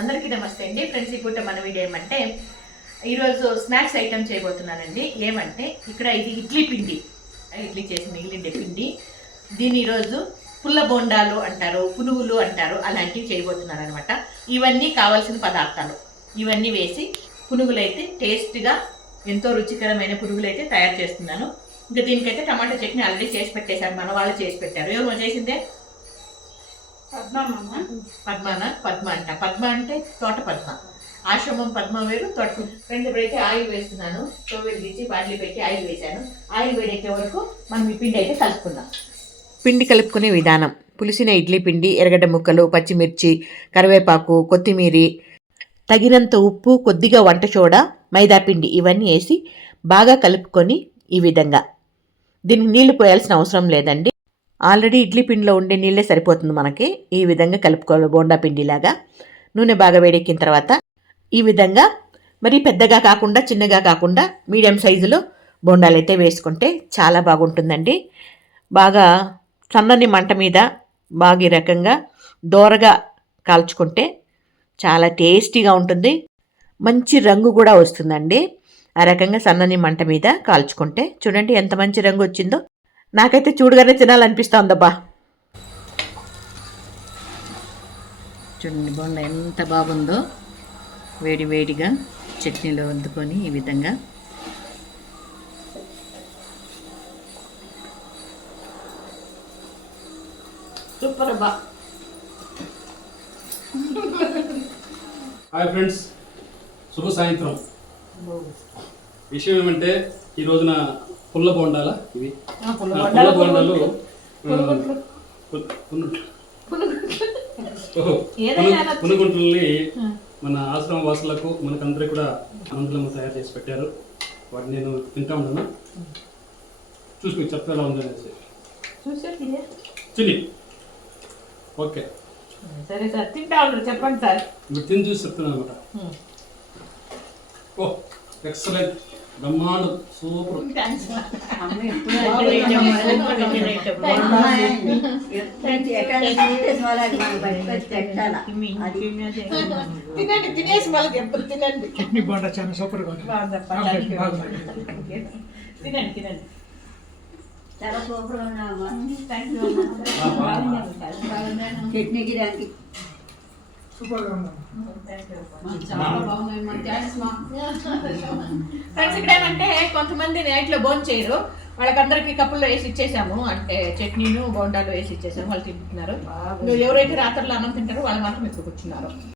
అందరికీ నమస్తే అండి ఫ్రెండ్స్. ఈ పూట మన వీడియో ఏమంటే ఈరోజు స్నాక్స్ ఐటమ్ చేయబోతున్నానండి. ఏమంటే ఇక్కడ ఇది ఇడ్లీ పిండి, ఇడ్లీ చేసిన మిగిలిండే పిండి. దీన్ని ఈరోజు పుల్ల బోండాలు అంటారు, పునుగులు అంటారు, అలాంటివి చేయబోతున్నాను అనమాట. ఇవన్నీ కావాల్సిన పదార్థాలు ఇవన్నీ వేసి పునుగులు అయితే టేస్ట్గా ఎంతో రుచికరమైన పునుగులు అయితే తయారు చేస్తున్నాను. ఇంకా దీనికైతే టమాటా చట్నీ ఆల్రెడీ చేసి పెట్టేశారు, మన వాళ్ళు చేసి పెట్టారు. ఎవరు చేసిందే? పద్మ అంట. పద్మ అంటే తోట పద్మ, ఆశ్రమం పద్మ వేరు, తోట. ఫ్రెండ్స్ ఇప్పుడైతే ఆయిల్ వేస్తున్నాను. స్టవ్ వెలిగించి బాండ్లీ పెట్టి ఆయిల్ వేసాను. ఆయిల్ వేడెక్కే వరకు మనం ఈ పిండి అయితే కలుపుకుందాం. పిండి కలుపుకునే విధానం: పులిసిన ఇడ్లీ పిండి, ఎర్రగడ్డ ముక్కలు, పచ్చిమిర్చి, కరివేపాకు, కొత్తిమీరి, తగినంత ఉప్పు, కొద్దిగా వంట సోడా, మైదా పిండి ఇవన్నీ వేసి బాగా కలుపుకొని ఈ విధంగా. దీనికి నీళ్లు పోయాల్సిన అవసరం లేదండి, ఆల్రెడీ ఇడ్లీ పిండిలో ఉండే నీళ్ళే సరిపోతుంది మనకి. ఈ విధంగా కలుపుకోవాలి బోండా పిండిలాగా. నూనె బాగా వేడెక్కిన తర్వాత ఈ విధంగా మరి పెద్దగా కాకుండా చిన్నగా కాకుండా మీడియం సైజులో బోండాలు అయితే వేసుకుంటే చాలా బాగుంటుందండి. బాగా సన్నని మంట మీద బాగా ఈ రకంగా దోరగా కాల్చుకుంటే చాలా టేస్టీగా ఉంటుంది, మంచి రంగు కూడా వస్తుందండి. ఆ రకంగా సన్నని మంట మీద కాల్చుకుంటే చూడండి ఎంత మంచి రంగు వచ్చిందో. నాకైతే చూడగానే తినాలనిపిస్తుందబ్బా. చూడండి బోండా ఎంత బాగుందో, వేడి వేడిగా చట్నీలో వండుకొని ఈ విధంగా. సూపర్ అబ్బా. హాయ్ ఫ్రెండ్స్, శుభ సాయంత్రం. విషయం ఏమంటే ఈ రోజున పుల్ల బోండాల ఇవి పుల్ల బోండాలు పునుగుంటల్ని మన ఆశ్రమ వాసులకు మనకందరికీ కూడా ఆనందము తయారు చేసి పెట్టారు. వాటిని నేను తింటా ఉన్నాను. చూసుకుని చెప్తా ఎలా ఉందనేసి చిన్ని. ఓకే సరే సార్, తింటా ఉంటారు, చెప్పండి సార్. ఇప్పుడు తిని చూసి చెప్తున్నాను అనమాట. ఓ ఎక్సలెంట్, బ్రహ్మాండం, సూపర్. తినేసి మళ్ళీ ఎప్పుడు తినండి. చట్నీ బాగుంటుంది, చాలా సూపర్ గా తినండి తినండి. చాలా సూపర్ ఉన్నామా. చట్నీకి దానికి సూపర్ గా ఉన్నాం. ఫ్రెండ్స్ ఇక్కడ ఏమంటే కొంతమంది నైట్లో భోజనం చేయరు, వాళ్ళకందరికి కప్పుల్లో వేసి ఇచ్చేసాము. అంటే చట్నీను బోండాలు వేసి ఇచ్చేసాము, వాళ్ళు తింటున్నారు. ఎవరైతే రాత్రులు అన్నం తింటారో వాళ్ళు మాత్రం ఎక్కువ కూర్చున్నారు.